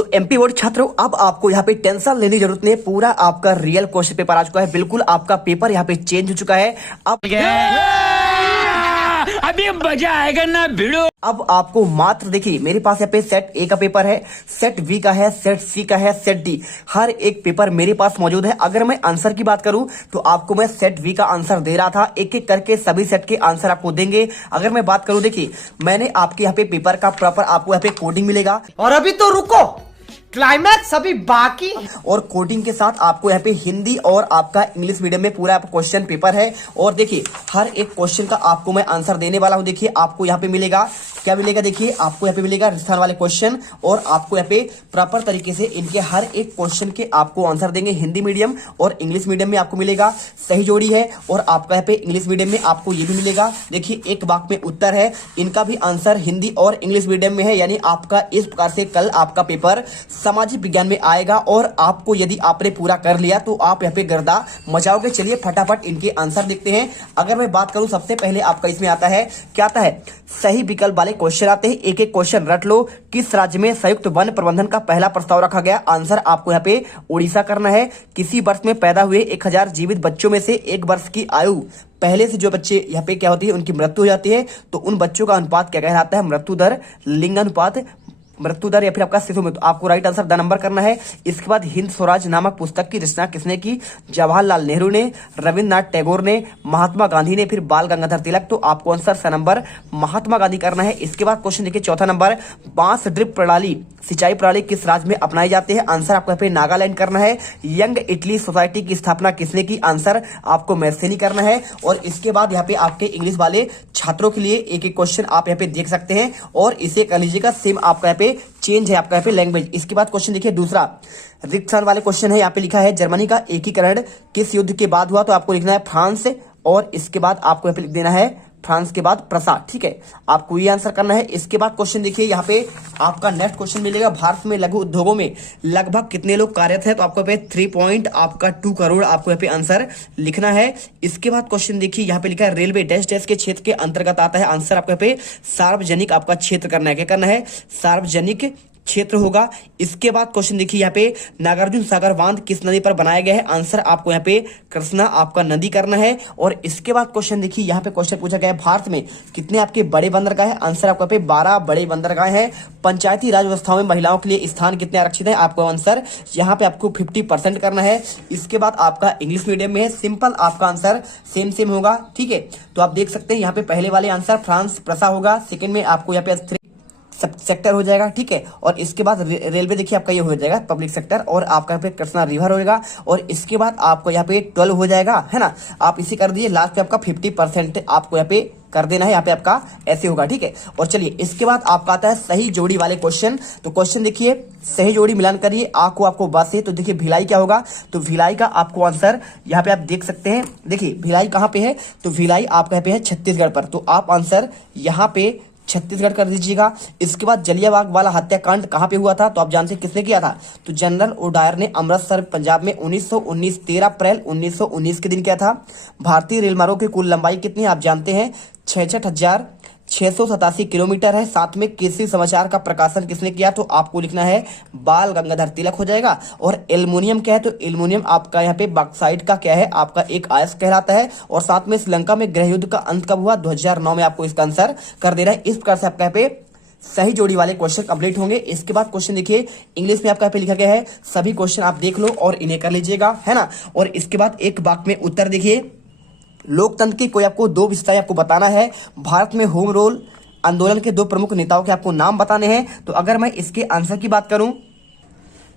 तो MP board छात्रों, अब आपको यहाँ पे टेंशन लेने की जरूरत नहीं है। पूरा आपका रियल क्वेश्चन पेपर आ चुका है। बिल्कुल आपका पेपर यहाँ पे चेंज हो चुका है। अभी मजा आएगा ना भिड़ो। अब आपको मात्र देखिए, मेरे पास यहाँ पे सेट ए का पेपर है, सेट बी का है, सेट सी का है, सेट डी, हर एक पेपर मेरे पास मौजूद है। अगर मैं आंसर की बात करूं तो आपको मैं सेट वी का आंसर दे रहा था, एक एक करके सभी सेट के आंसर आपको देंगे। अगर मैं बात करूं, देखिए मैंने आपके यहाँ पे पेपर का प्रॉपर आपको यहाँ पे कोडिंग मिलेगा। और अभी तो रुको, क्लाइमैक्स अभी बाकी। और कोडिंग के साथ आपको यहाँ पे हिंदी और आपका इंग्लिश मीडियम में पूरा क्वेश्चन पेपर है। और देखिए हर एक क्वेश्चन का आपको मैं आंसर देने वाला हूं। देखिए आपको यहाँ पे मिलेगा, क्या मिलेगा, देखिए आपको यहाँ पे मिलेगा राजस्थान वाले क्वेश्चन, और आपको यहाँ पे प्रॉपर तरीके से इनके हर एक क्वेश्चन के आपको आंसर देंगे। हिंदी मीडियम और इंग्लिश मीडियम में आपको मिलेगा, सही जोड़ी है। और आपका यहाँ पे इंग्लिश मीडियम में आपको ये भी मिलेगा। देखिए एक वाक्य में उत्तर है, इनका भी आंसर हिंदी और इंग्लिश मीडियम में है। यानी आपका इस प्रकार से कल आपका पेपर सामाजिक विज्ञान में आएगा। और आपको यदि आपने पूरा कर लिया तो आप यहाँ पे गर्दा मचाओगे। चलिए फटाफट इनके आंसर देखते हैं। अगर मैं बात करूं, सबसे पहले आपका इसमें आता है, क्या आता है, सही विकल्प वाले क्वेश्चन आते हैं। एक एक क्वेश्चन रट लो। किस राज्य में संयुक्त वन प्रबंधन का पहला प्रस्ताव रखा गया? आंसर आपको यहाँ पे उड़ीसा करना है। किसी वर्ष में पैदा हुए 1000 जीवित बच्चों में से 1 वर्ष की आयु पहले से जो बच्चे यहाँ पे क्या होती है, उनकी मृत्यु हो जाती है, तो उन बच्चों का अनुपात क्या कहलाता है? मृत्यु दर, लिंगानुपात, मृत्यु दर या फिर आपका शिशु मृत्यु। आपको राइट आंसर द नंबर करना है। इसके बाद हिंद स्वराज नामक पुस्तक की रचना किसने की? जवाहरलाल नेहरू ने, रविन्द्रनाथ टैगोर ने, महात्मा गांधी ने, फिर बाल गंगाधर तिलक। तो आपको आंसर स नंबर महात्मा गांधी करना है। इसके बाद क्वेश्चन देखिए चौथा नंबर, बांस ड्रिप प्रणाली सिंचाई प्रणाली किस राज्य में अपनाई जाती है? आंसर आपको यहाँ पे नागालैंड करना है। यंग इटली सोसाइटी की स्थापना किसने की? आंसर आपको मैसेनी करना है। और इसके बाद यहाँ पे आपके इंग्लिश वाले छात्रों के लिए एक एक क्वेश्चन आप यहाँ पे देख सकते हैं, और इसे कर लीजिएगा। सेम आपका यहाँ पे चेंज है आपका यहाँ पे लैंग्वेज। इसके बाद क्वेश्चन देखिए दूसरा, रिक्त स्थान वाले क्वेश्चन है। यहाँ पे लिखा है जर्मनी का एकीकरण किस युद्ध के बाद हुआ? तो आपको लिखना है फ्रांस, और इसके बाद आपको यहाँ पे लिख देना है फ्रांस के बाद प्रसा। ठीक है, आपको ये आंसर करना है। इसके बाद क्वेश्चन देखिए, यहाँ पे आपका नेक्स्ट क्वेश्चन मिलेगा, भारत में लघु उद्योगों में लगभग कितने लोग कार्यरत हैं? तो आपको पे 3.2 करोड़ आपको यहाँ पे आंसर लिखना है। इसके बाद क्वेश्चन देखिए, यहाँ पे लिखा है रेलवे डैश डैश के क्षेत्र के अंतर्गत आता है। आंसर आपको यहाँ पे सार्वजनिक आपका क्षेत्र करना है। क्या करना है? सार्वजनिक क्षेत्र होगा। इसके बाद क्वेश्चन देखिए, यहाँ पे नागार्जुन सागर बांध किस नदी पर बनाया गया है? आंसर आपको यहाँ पे कृष्णा आपका नदी करना है। और इसके बाद क्वेश्चन देखिए, यहाँ पे क्वेश्चन पूछा गया है भारत में कितने आपके बड़े बंदरगाह है? आंसर आपको यहाँ पे 12 बड़े बंदरगाह हैं। पंचायती राज व्यवस्थाओं में महिलाओं के लिए स्थान कितने आरक्षित है? आपको आंसर यहाँ पे आपको 50% करना है। इसके बाद आपका इंग्लिश मीडियम में है, सिंपल आपका आंसर सेम होगा। ठीक है, तो आप देख सकते हैं यहाँ पे पहले वाले आंसर फ्रांस प्रसा होगा, सेकंड में आपको यहाँ पे सब सेक्टर हो जाएगा। ठीक है, और इसके बाद रेलवे देखिए आपका ये हो जाएगा पब्लिक सेक्टर, और आपका यहाँ पे कृष्णा रिवर होगा। और इसके बाद आपको यहाँ पे 12 हो जाएगा, है ना। आप इसे कर दीजिए, लास्ट पे आपका 50% आपको यहाँ पे कर देना है। यहाँ पे आपका ऐसे होगा। ठीक है, और चलिए इसके बाद आपका आता है सही जोड़ी वाले क्वेश्चन। तो क्वेश्चन देखिए, सही जोड़ी मिलान करिए आपको बस है। तो देखिए भिलाई क्या होगा? तो भिलाई का आपको आंसर यहाँ पे आप देख सकते हैं। देखिए भिलाई कहाँ पे है? तो भिलाई आपका यहाँ पे है छत्तीसगढ़ पर। तो आप आंसर यहाँ पे छत्तीसगढ़ कर दीजिएगा। इसके बाद जलियांवाला वाला हत्याकांड कहां पे हुआ था? तो आप जानते हैं किसने किया था? तो जनरल ओडायर ने अमृतसर पंजाब में 1919 13 अप्रैल 1919 के दिन किया था। भारतीय रेल मार्गों की कुल लंबाई कितनी है? आप जानते हैं 66,687 किलोमीटर है। साथ में केसरी समाचार का प्रकाशन किसने किया? तो आपको लिखना है बाल गंगाधर तिलक हो जाएगा। और एल्युमिनियम क्या है? तो एल्युमिनियम आपका यहाँ पे बॉक्साइट का क्या है? आपका एक आयस्क कहलाता है। और साथ में श्रीलंका में गृह युद्ध का अंत कब हुआ? 2009 में आपको इसका आंसर कर देना है। इस प्रकार से आपका यहाँ पे सही जोड़ी वाले क्वेश्चन कंप्लीट होंगे। इसके बाद क्वेश्चन देखिए, इंग्लिश में आपका यहाँ पे लिखा गया है, सभी क्वेश्चन आप देख लो और इन्हें कर लीजिएगा, है ना। और इसके बाद एक वाक्य में उत्तर देखिए, लोकतंत्र की कोई आपको 2 विशेषताएं आपको बताना है। भारत में होम रूल आंदोलन के 2 प्रमुख नेताओं के आपको नाम बताने हैं। तो अगर मैं इसके आंसर की बात करूं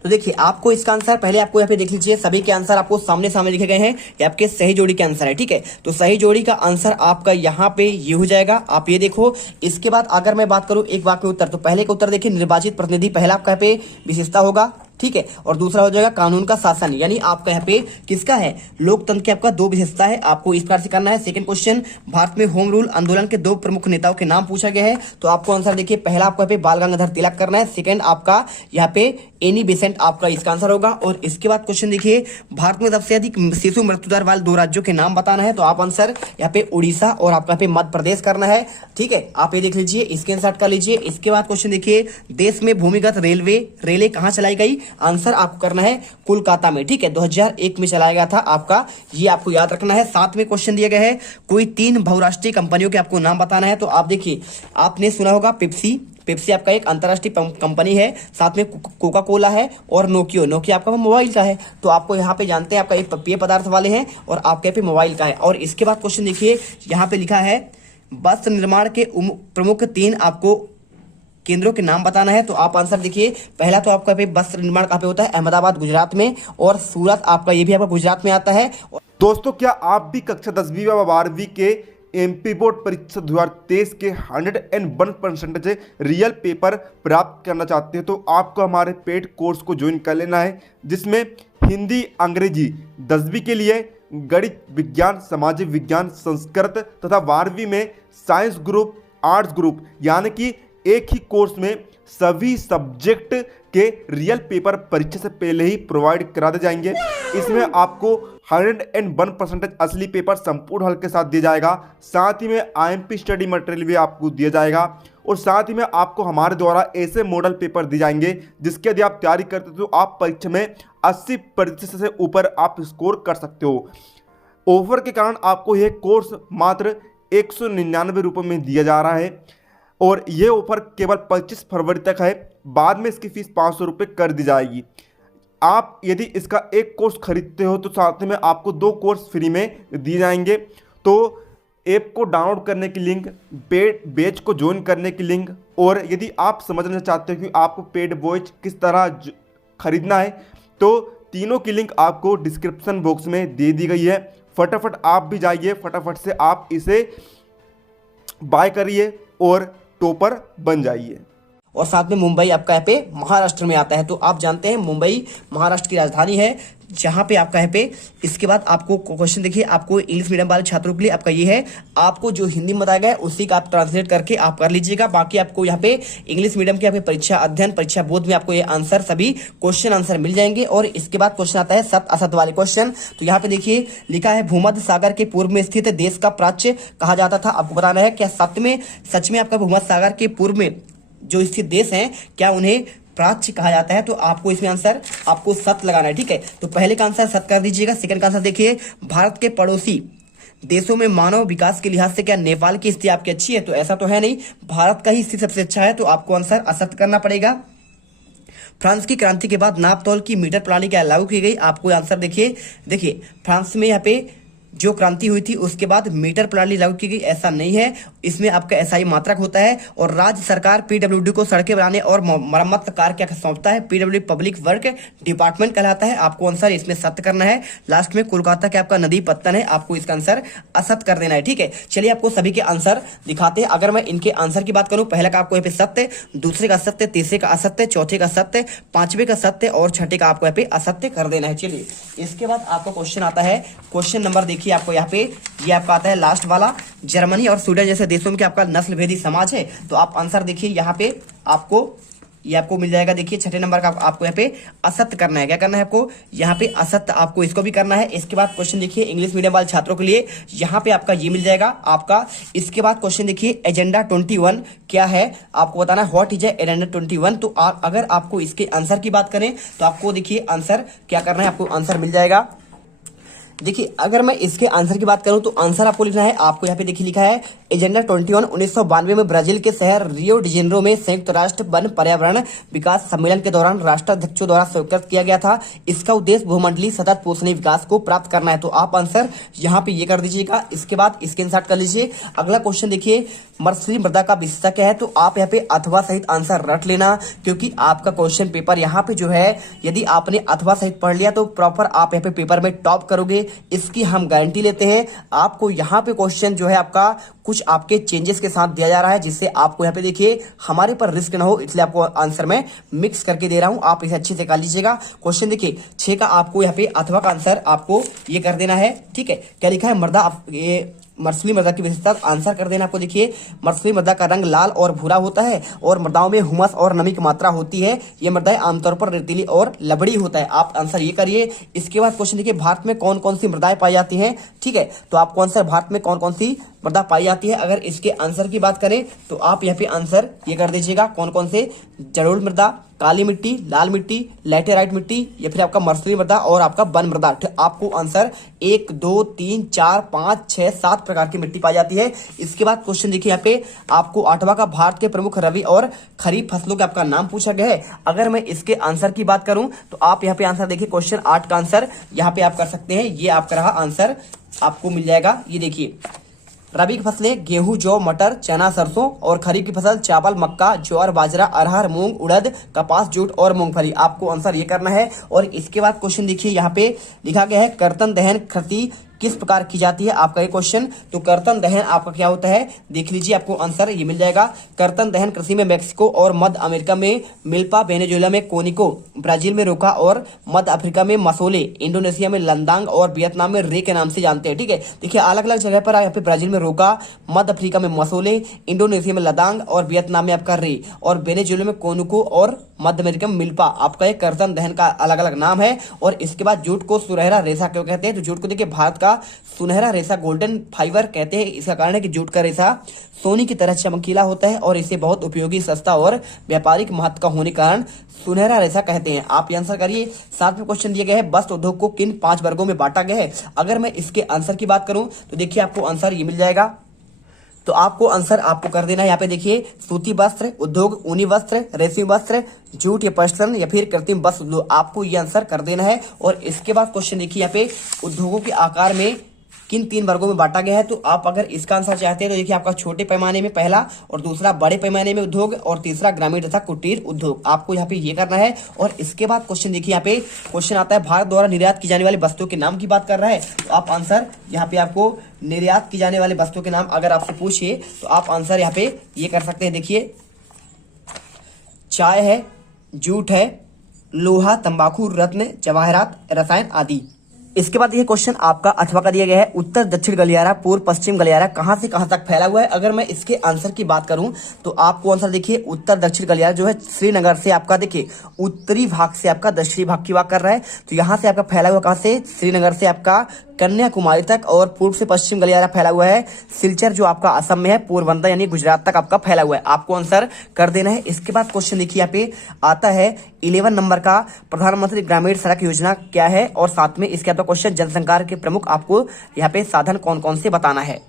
तो देखिए आपको इसका आंसर पहले आपको यहाँ पे देख लीजिए, सभी के आंसर आपको सामने सामने लिखे गए हैं। ये आपके सही जोड़ी के आंसर है। ठीक है, तो सही जोड़ी का आंसर आपका यहाँ पे ये हो जाएगा, आप ये देखो। इसके बाद अगर मैं बात करूं एक वाक्य उत्तर, तो पहले का उत्तर देखिए, निर्वाचित प्रतिनिधि पहला आपका यहाँ पे विशेषता होगा। ठीक है, और दूसरा हो जाएगा कानून का शासन, यानी आपका यहाँ पे किसका है? लोकतंत्र की आपका 2 विशेषता है, आपको इस प्रकार से करना है। सेकंड क्वेश्चन, भारत में होम रूल आंदोलन के 2 प्रमुख नेताओं के नाम पूछा गया है। तो आपको आंसर देखिए, पहला आपको यहाँ पे बाल गंगाधर तिलक करना है, सेकंड आपका यहाँ पे एनी बेसेंट आपका इसका आंसर होगा। और इसके बाद क्वेश्चन देखिए, भारत में सबसे अधिक शिशु मृत्यु दर वाले 2 राज्यों के नाम बताना है। तो आप आंसर यहाँ पे उड़ीसा और आपका यहाँ पे मध्य प्रदेश करना है। ठीक है, आप ये देख लीजिए, स्क्रीनशॉट कर लीजिए। इसके बाद क्वेश्चन देखिए, देश में भूमिगत रेलें कहाँ चलाई गई? आंसर आपको करना है कोलकाता में। ठीक है, 2001 में चलाया गया था आपका, ये आपको याद रखना है। साथ में क्वेश्चन दिया गया है, कोई 3 बहुराष्ट्रीय कंपनियों के आपको नाम बताना है। तो आप देखिए, आपने सुना होगा पेप्सी आपका एक अंतर्राष्ट्रीय कंपनी है, साथ में कोका कोला है और नोकिया आपका मोबाइल का है। तो आपको यहाँ पे जानते हैं, आपका ये पेय पदार्थ वाले हैं और आपके यहाँ पे मोबाइल का है। और इसके बाद क्वेश्चन देखिए, यहाँ पे लिखा है वस्त्र निर्माण के प्रमुख 3 आपको केंद्रों के नाम बताना है। तो आप आंसर देखिए, पहला तो आपका वस्त्र निर्माण कहाँ पे होता है? अहमदाबाद गुजरात में, और सूरत आपका ये भी आपका गुजरात में आता है। दोस्तों, क्या आप भी कक्षा 10वीं व 12वीं के एमपी बोर्ड परीक्षा 2023 के 101% रियल पेपर प्राप्त करना चाहते हैं? तो आपको हमारे पेड कोर्स को ज्वाइन कर लेना है, जिसमें हिंदी, अंग्रेजी 10वीं के लिए, गणित, विज्ञान, सामाजिक विज्ञान, संस्कृत तथा 12वीं में साइंस ग्रुप, आर्ट्स ग्रुप, यानी कि एक ही कोर्स में सभी सब्जेक्ट के रियल पेपर परीक्षा से पहले ही प्रोवाइड करा दे जाएंगे। इसमें आपको 101% असली पेपर संपूर्ण हल के साथ दिया जाएगा। साथ ही में आईएमपी स्टडी मटेरियल भी आपको दिया जाएगा, और साथ ही में आपको हमारे द्वारा ऐसे मॉडल पेपर दिए जाएंगे जिसके यदि आप तैयारी करते हो तो आप परीक्षा में 80% से ऊपर आप स्कोर कर सकते हो। ऑफर के कारण आपको यह कोर्स मात्र 199 रुपये में दिया जा रहा है, और ये ऑफर केवल 25 फरवरी तक है। बाद में इसकी फीस 500 रुपये कर दी जाएगी। आप यदि इसका एक कोर्स खरीदते हो तो साथ में आपको 2 कोर्स फ्री में दिए जाएंगे। तो ऐप को डाउनलोड करने की लिंक, बैच को ज्वाइन करने की लिंक, और यदि आप समझना चाहते हो कि आपको पेड बैच किस तरह खरीदना है, तो तीनों की लिंक आपको डिस्क्रिप्शन बॉक्स में दे दी गई है। फटाफट आप भी जाइए, फटाफट से आप इसे बाय करिए और टॉपर बन जाइए। और साथ में मुंबई आपका यहाँ पे महाराष्ट्र में आता है। तो आप जानते हैं मुंबई महाराष्ट्र की राजधानी है, जहाँ पे आपका यहाँ पे। इसके बाद आपको क्वेश्चन देखिए, आपको इंग्लिश मीडियम वाले छात्रों के लिए आपका ये है, आपको जो हिंदी में बताया गया है उसी का आप ट्रांसलेट करके आप कर लीजिएगा। बाकी आपको यहाँ पे इंग्लिश मीडियम के यहाँ पे परीक्षा बोर्ड में आपको ये आंसर, सभी क्वेश्चन आंसर मिल जाएंगे। और इसके बाद क्वेश्चन आता है सत्य असत्य वाले क्वेश्चन। तो यहाँ पे देखिए लिखा है, भूमध्य सागर के पूर्व में स्थित देश का प्राच्य कहा जाता था। आपको बताना है क्या सच में आपका भूमध्य सागर के पूर्व में जो स्थित देश हैं, क्या उन्हें प्राच्य कहा जाता है? तो आपको इसमें आंसर आपको सत्य लगाना है। ठीक है, तो पहले का आंसर सत्य कर दीजिएगा। सेकंड का आंसर देखिए, भारत के पड़ोसी देशों में मानव विकास के लिहाज से क्या नेपाल की स्थिति आपकी अच्छी है? तो ऐसा तो है नहीं, भारत का ही स्थिति सबसे अच्छा है। तो आपको आंसर असत्य करना पड़ेगा। फ्रांस की क्रांति के बाद नापतोल की मीटर प्रणाली क्या लागू की गई? आपको आंसर देखिए फ्रांस में यहाँ पे जो क्रांति हुई थी उसके बाद मीटर प्रणाली लागू की गई, ऐसा नहीं है। इसमें आपका एसआई मात्रक होता है। और राज्य सरकार पीडब्ल्यूडी को सड़कें बनाने और मरम्मत का कार्य क्या सौंपता है? पीडब्ल्यूडी पब्लिक वर्क डिपार्टमेंट कहलाता है। आपको आंसर इसमें सत्य करना है। लास्ट में कोलकाता के आपका नदी पत्तन है, आपको इसका आंसर असत्य कर देना है। ठीक है, चलिए आपको सभी के आंसर दिखाते हैं। अगर मैं इनके आंसर की बात करूं, पहला का आपको यहाँ पे सत्य, दूसरे का सत्य, तीसरे का असत्य, चौथे का सत्य, पांचवे का सत्य और छठे का आपको यहाँ पे असत्य कर देना है। चलिए इसके बाद आपका क्वेश्चन आता है, क्वेश्चन नंबर देखिए आपको यहाँ पे, ये आपका आता है लास्ट वाला, जर्मनी और स्वीडन जैसे देशों में आपका नस्ल भेदी समाज है। तो आप आंसर देखिए यहाँ पे आपको मिल जाएगा। देखिए छठे नंबर का आपको यहाँ पे असत्य करना है। क्या करना है आपको? यहाँ पे असत्य आपको इसको भी करना है। इसके बाद क्वेश्चन देखिए इंग्लिश मीडियम वाले छात्रों के लिए, यहाँ पे आपका ये मिल जाएगा आपका। इसके बाद क्वेश्चन देखिए एजेंडा 21 क्या है, आपको बताना है व्हाट इज एजेंडा 21। तो अगर आपको इसके आंसर की बात करें तो आपको देखिए आंसर क्या करना है, आपको आंसर मिल जाएगा। देखिए अगर मैं इसके आंसर की बात करूं तो आंसर आपको लिखना है, आपको यहाँ पे देखिए लिखा है एजेंडा 21 1992 में ब्राजील के शहर रियो डी जेनेरो में संयुक्त राष्ट्र वन पर्यावरण विकास सम्मेलन के दौरान राष्ट्राध्यक्षों द्वारा स्वीकृत किया गया था। इसका उद्देश्य भूमंडलीय सतत पोषणीय विकास को प्राप्त करना है। तो आप आंसर यहाँ पे ये कर दीजिएगा। इसके बाद स्क्रीनशॉट कर लीजिए। अगला क्वेश्चन देखिए मर्सरी मृदा का विशेषता क्या है, तो आप यहाँ पे अथवा सहित आंसर रट लेना, क्योंकि आपका क्वेश्चन पेपर यहाँ पे जो है यदि आपने अथवा सहित पढ़ लिया तो प्रॉपर आप यहाँ पे पेपर में टॉप करोगे, इसकी हम गारंटी लेते हैं। आपको यहाँ पे क्वेश्चन जो है आपका कुछ आपके चेंजेस के साथ दिया जा रहा है, जिससे आपको यहाँ पे देखिए हमारे पर रिस्क ना हो, इसलिए आपको आंसर में मिक्स करके दे रहा हूं। आप इसे अच्छे से कर लीजिएगा। क्वेश्चन देखिए 6 का आपको यहाँ पे अथवा का आंसर आपको ये कर देना है। ठीक है, क्या लिखा है मृदा, ये मर्सली मृदा की विशेषता आंसर कर देना आपको। देखिए मर्सली मृदा का रंग लाल और भूरा होता है और मृदाओं में हुमस और नमी की मात्रा होती है। ये मृदाएं आमतौर पर रेतीली और लबड़ी होता है। आप आंसर ये करिए। इसके बाद क्वेश्चन देखिए भारत में कौन कौन सी मृदाएं पाई जाती हैं, ठीक है। तो आपको आंसर भारत में कौन कौन सी मृदा पाई जाती है, अगर इसके आंसर की बात करें तो आप यहाँ पे आंसर ये कर दीजिएगा कौन कौन से, जलोढ़ मृदा, काली मिट्टी, लाल मिट्टी, लैटेराइट मिट्टी या फिर आपका मर्सली मृदा और आपका वन मृदा। आपको आंसर 1 2 3 4 5 6 7 प्रकार की मिट्टी पाई जाती है। इसके बाद क्वेश्चन देखिए यहाँ पे आपको 8वां का भारत के प्रमुख रबी और खरीफ फसलों के आपका नाम पूछा गया है। अगर मैं इसके आंसर की बात करूं तो आप यहाँ पे आंसर देखिए क्वेश्चन 8 का आंसर यहाँ पे आप कर सकते हैं। ये आपका रहा आंसर, आपको मिल जाएगा। ये देखिए रबी की फसलें गेहूं, जौ, मटर, चना, सरसों और खरीफ की फसल चावल, मक्का, ज्वार, बाजरा, अरहर, मूंग, उड़द, कपास, जूट और मूंगफली। आपको आंसर ये करना है। और इसके बाद क्वेश्चन देखिए यहाँ पे लिखा गया है कर्तन दहन खेती किस प्रकार की जाती है, आपका ये क्वेश्चन। तो कर्तन दहन आपका क्या होता है, देख लीजिए आपको आंसर ये मिल जाएगा। कर्तन दहन कृषि में मैक्सिको और मध्य अमेरिका में मिल्पा, वेनेजुएला में कोनिको, ब्राजील में रोका और मध्य अफ्रीका में मसोले, इंडोनेशिया में लंदांग और वियतनाम में रे के नाम से जानते हैं, ठीक है। देखिए अलग अलग जगह पर यहाँ पे ब्राजील में रोका, मध्य अफ्रीका में मसोले, इंडोनेशिया में लदांग और वियतनाम में आपका रे और वेनेजुएला में कोनिको और मध्य अमेरिका में मिल्पा। आपका एक कर्तन दहन का अलग अलग नाम है। और इसके बाद जूट को सुनहरा रेशा क्यों कहते हैं, तो जूट को देखिए भारत का सुनहरा रेशा गोल्डन फाइबर कहते हैं। इसका कारण है कि जूट का रेशा सोने की तरह चमकीला होता है और इसे बहुत उपयोगी, सस्ता और व्यापारिक महत्व का होने के कारण सुनहरा रेशा कहते हैं। आप ये आंसर करिए। 7वें क्वेश्चन दिया गया है वस्त्र उद्योग को किन 5 वर्गों में बांटा गया है। अगर मैं इसके आंसर की बात करूं तो देखिए आपको आंसर ये मिल जाएगा। तो आपको आंसर आपको कर देना है यहाँ पे देखिए सूती वस्त्र उद्योग, ऊनी वस्त्र, रेशमी वस्त्र, जूट या पशुधन या फिर कृत्रिम वस्त्र उद्योग। आपको ये आंसर कर देना है। और इसके बाद क्वेश्चन देखिए यहाँ पे उद्योगों के आकार में किन 3 वर्गों में बांटा गया है। तो आप अगर इसका आंसर चाहते हैं तो देखिए आपका छोटे पैमाने में पहला, और दूसरा बड़े पैमाने में उद्योग, और तीसरा ग्रामीण तथा कुटीर उद्योग। आपको यहाँ पे ये करना है। और इसके बाद क्वेश्चन देखिए यहाँ पे क्वेश्चन आता है भारत द्वारा निर्यात की जाने वाली वस्तुओं के नाम की बात कर रहा है। तो आप आंसर यहाँ पे आपको निर्यात की जाने वाली वस्तुओं के नाम अगर आपसे पूछिए तो आप आंसर यहाँ पे ये कर सकते हैं। देखिए चाय है, जूट है, लोहा, तंबाकू, रत्न, जवाहरात, रसायन आदि। इसके बाद ये क्वेश्चन आपका 8वां का दिया गया है उत्तर दक्षिण गलियारा, पूर्व पश्चिम गलियारा कहां से कहां तक फैला हुआ है। अगर मैं इसके आंसर की बात करूं तो आपको आंसर देखिए उत्तर दक्षिण गलियारा जो है श्रीनगर से आपका देखिए उत्तरी भाग से आपका दक्षिणी भाग की बात कर रहा है। तो यहां से आपका फैला हुआ कहां से, श्रीनगर से आपका कन्याकुमारी तक, और पूर्व से पश्चिम गलियारा फैला हुआ है सिलचर जो आपका असम में है, पोरबंदर यानी गुजरात तक आपका फैला हुआ है। आपको आंसर कर देना है। इसके बाद क्वेश्चन देखिए यहाँ पे आता है 11 नंबर का प्रधानमंत्री ग्रामीण सड़क योजना क्या है, और साथ में इसके आता क्वेश्चन जनसंचार के प्रमुख आपको यहाँ पे साधन कौन कौन से बताना है।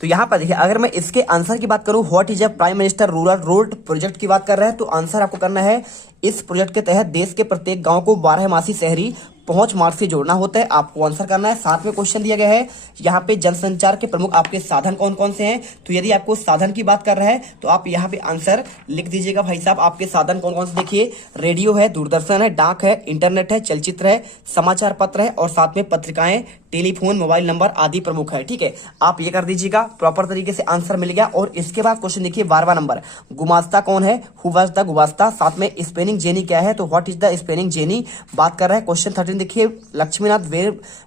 तो यहाँ पर देखिए अगर मैं इसके आंसर की बात करूं what is a prime minister rural road project की बात कर रहा है। तो आंसर आपको करना है इस प्रोजेक्ट के तहत देश के प्रत्येक गांव को 12मासी शहरी पहुंच मार्ग से जोड़ना होता है। आपको आंसर करना है। 7वें क्वेश्चन दिया गया है यहाँ पे जनसंचार के प्रमुख आपके साधन कौन कौन से हैं। तो यदि आपको साधन की बात कर रहा है तो आप यहाँ पे आंसर लिख दीजिएगा भाई साहब। आपके साधन कौन कौन से देखिए रेडियो है, दूरदर्शन है, डाक है, इंटरनेट है, चलचित्र है, समाचार पत्र है और साथ में पत्रिकाएं, टेलीफोन, मोबाइल नंबर आदि प्रमुख है, ठीक है। आप ये कर दीजिएगा। प्रॉपर तरीके से आंसर मिल गया। और इसके बाद क्वेश्चन देखिए 12वां नंबर गुमास्ता कौन है, हु वाज द गुमास्ता, साथ में स्पेनिंग जेनी क्या है। तो what is the spinning jenny बात कर रहा है। क्वेश्चन 13 देखिए लक्ष्मीनाथ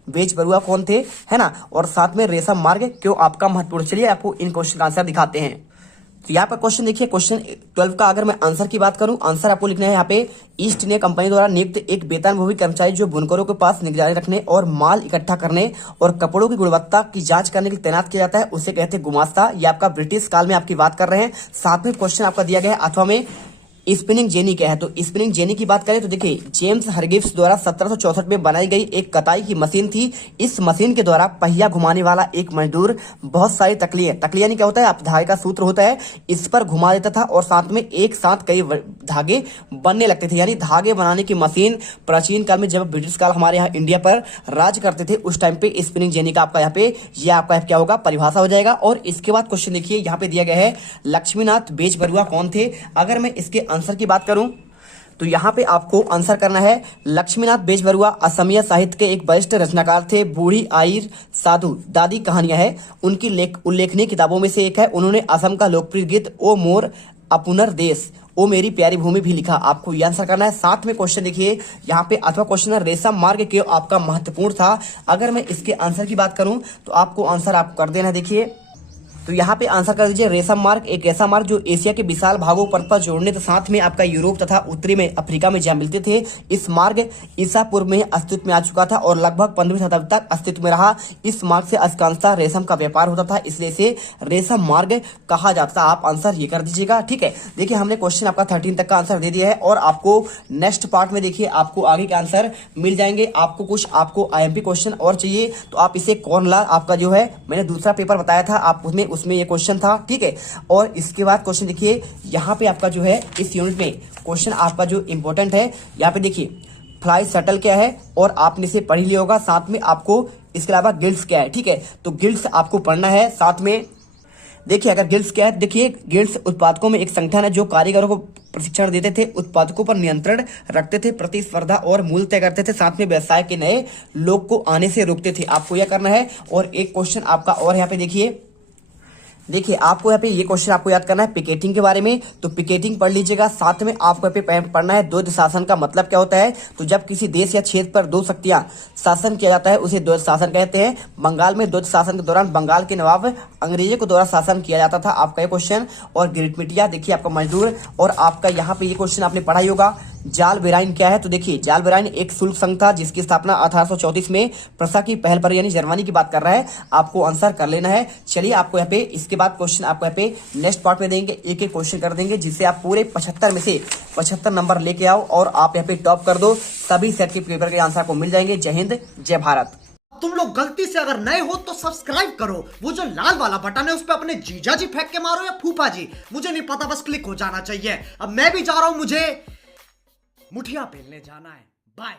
बेज बरुआ कौन थे, है ना, और साथ में रेशम मार्ग क्यों आपका महत्वपूर्ण। चलिए आपको इन क्वेश्चन का आंसर दिखाते हैं। तो यहाँ पर क्वेश्चन देखिए क्वेश्चन 12 का अगर मैं आंसर की बात करूं, आंसर आपको लिखना है यहाँ पे ईस्ट इंडिया कंपनी द्वारा नियुक्त एक वेतनभोगी कर्मचारी जो बुनकरों के पास निगरानी रखने और माल इकट्ठा करने और कपड़ों की गुणवत्ता की जांच करने के लिए तैनात किया जाता है, उसे कहते हैं गुमास्ता। ये आपका ब्रिटिश काल में आपकी बात कर रहे हैं। 7वें क्वेश्चन आपका दिया गया है अथवा में स्पिनिंग जेनी क्या है। तो स्पिनिंग जेनी की बात करें तो देखिए जेम्स हरगिव्स द्वारा 1764 में बनाई गई एक कताई की मशीन थी। इस मशीन के द्वारा पहिया घुमाने वाला एक मजदूर बहुत सारी तकलियां यानी क्या होता है, आप धागे का सूत्र होता है इस पर घुमा देता था और साथ में एक साथ कई धागे बनने लगते थे। यानी धागे बनाने की मशीन प्राचीन काल में जब ब्रिटिश काल हमारे यहाँ इंडिया पर राज करते थे उस टाइम पे स्पिनिंग जेनी का आपका यहाँ पे ये आपका क्या होगा, परिभाषा हो जाएगा। और इसके बाद क्वेश्चन देखिए यहाँ पे दिया गया है लक्ष्मीनाथ बेज बरुआ कौन थे। अगर मैं इसके आंसर की बात करूं तो यहाँ पे आपको आंसर करना है लक्ष्मीनाथ बेज बरुआ असमिया साहित्य के एक वरिष्ठ रचनाकार थे। बूढ़ी आयर साधु दादी कहानियां है उनकी उल्लेखनीय किताबों में से एक है। उन्होंने असम का लोकप्रिय गीत ओ मोर अपुनर देश ओ मेरी प्यारी भूमि भी लिखा। आपको ये आंसर करना है। साथ में क्वेश्चन देखिए यहाँ पे अथवा क्वेश्चन है रेशम मार्ग क्यों आपका महत्वपूर्ण था। अगर मैं इसके आंसर की बात करूं तो आपको आंसर आपको कर देना है। देखिए तो यहाँ पे आंसर कर दीजिए रेशम मार्ग एक ऐसा मार्ग जो एशिया के विशाल भागों को परस्पर जोड़ने तो साथ में आपका यूरोप तथा उत्तरी में अफ्रीका में जा मिलते थे। इस मार्ग ईसा पूर्व में अस्तित्व में आ चुका था और लगभग 15वीं शताब्दी तक अस्तित्व में रहा। इस मार्ग से अधिकांशतः रेशम का व्यापार होता था, इसलिए इसे रेशम मार्ग कहा जाता था। आप आंसर ये कर दीजिएगा, ठीक है। देखिए हमने क्वेश्चन आपका 13 तक का आंसर दे दिया है और आपको नेक्स्ट पार्ट में देखिए आपको आगे के आंसर मिल जाएंगे। आपको कुछ आपको IMP क्वेश्चन और चाहिए तो आप इसे कौन ला आपका जो है मैंने दूसरा पेपर बताया था आप उसमें ये क्वेश्चन था, ठीक है। और इसके बाद क्वेश्चन देखिए यहाँ पे आपका जो है इस यूनिट में क्वेश्चन आपका जो इंपॉर्टेंट है यहाँ पे देखिए फ्लाई शटल क्या है और आपने इसे पढ़ लिया होगा। साथ में आपको इसके अलावा गिल्ड्स क्या है, ठीक है। तो गिल्ड्स आपको पढ़ना है। साथ में देखिए अगर गिल्ड्स क्या है, देखिए गिल्ड्स उत्पादकों में एक संगठन है जो कारीगरों को प्रशिक्षण देते थे, उत्पादकों पर नियंत्रण रखते थे, प्रतिस्पर्धा और मूल्य तय करते थे, साथ में व्यवसाय के नए लोग को आने से रोकते थे। आपको यह करना है। और एक क्वेश्चन आपका और यहाँ पे देखिए आपको यहाँ पे ये क्वेश्चन आपको याद करना है पिकेटिंग के बारे में, तो पिकेटिंग पढ़ लीजिएगा। साथ में आपको यहाँ पे पढ़ना है द्वैध शासन का मतलब क्या होता है। तो जब किसी देश या क्षेत्र पर दो शक्तियां शासन किया जाता है उसे द्वैध शासन कहते हैं। बंगाल में द्वैध शासन के दौरान बंगाल के नवाब अंग्रेजों के द्वारा शासन किया जाता था। आपका ये क्वेश्चन। और गिरमिटिया देखिए आपका मजदूर। और आपका यहाँ पे ये क्वेश्चन आपने पढ़ा ही होगा जाल बेराइन क्या है। तो देखिए जाल बेराइन एक शुल्क संघ था जिसकी स्थापना 1834 में प्रशा की पहल पर यानी जर्मनी की बात कर रहा है। आपको आंसर कर लेना है। चलिए आपको यहाँ पे इसके बाद क्वेश्चन आपको यहाँ पे नेक्स्ट पार्ट में देंगे, एक एक क्वेश्चन कर देंगे जिससे आप पूरे 75 में से 75 नंबर लेके आओ और आप यहाँ पे टॉप कर दो। सभी सेट के पेपर के आंसर आपको मिल जाएंगे। जय हिंद जय भारत। तुम लोग गलती से अगर नए हो तो सब्सक्राइब करो, वो जो लाल वाला बटन है उस पर अपने जीजा जी फेंक के मारो या फूफा जी, मुझे नहीं पता, बस क्लिक हो जाना चाहिए। अब मैं भी जा रहा हूं, मुझे मुठिया पेलने जाना है। बाय।